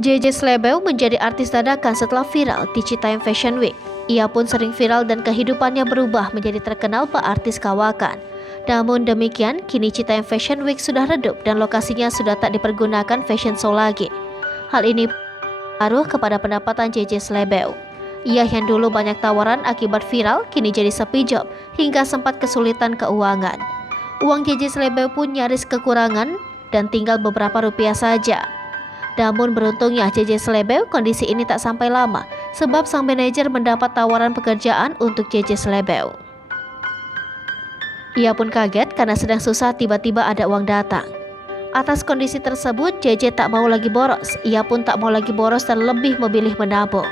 JJ Slebeo menjadi artis dadakan setelah viral di Citayam Fashion Week. Ia pun sering viral dan kehidupannya berubah menjadi terkenal pak artis kawakan. Namun demikian, kini Citayam Fashion Week sudah redup dan lokasinya sudah tak dipergunakan fashion show lagi. Hal ini berpengaruh kepada pendapatan JJ Slebeo. Ia yang dulu banyak tawaran akibat viral, kini jadi sepi job hingga sempat kesulitan keuangan. Uang JJ Slebeo pun nyaris kekurangan dan tinggal beberapa rupiah saja. Namun beruntungnya JJ Slebeo kondisi ini tak sampai lama sebab sang manajer mendapat tawaran pekerjaan untuk JJ Slebeo. Ia pun kaget karena sedang susah tiba-tiba ada uang datang. Atas kondisi tersebut JJ tak mau lagi boros. Ia pun tak mau lagi boros dan lebih memilih menabung.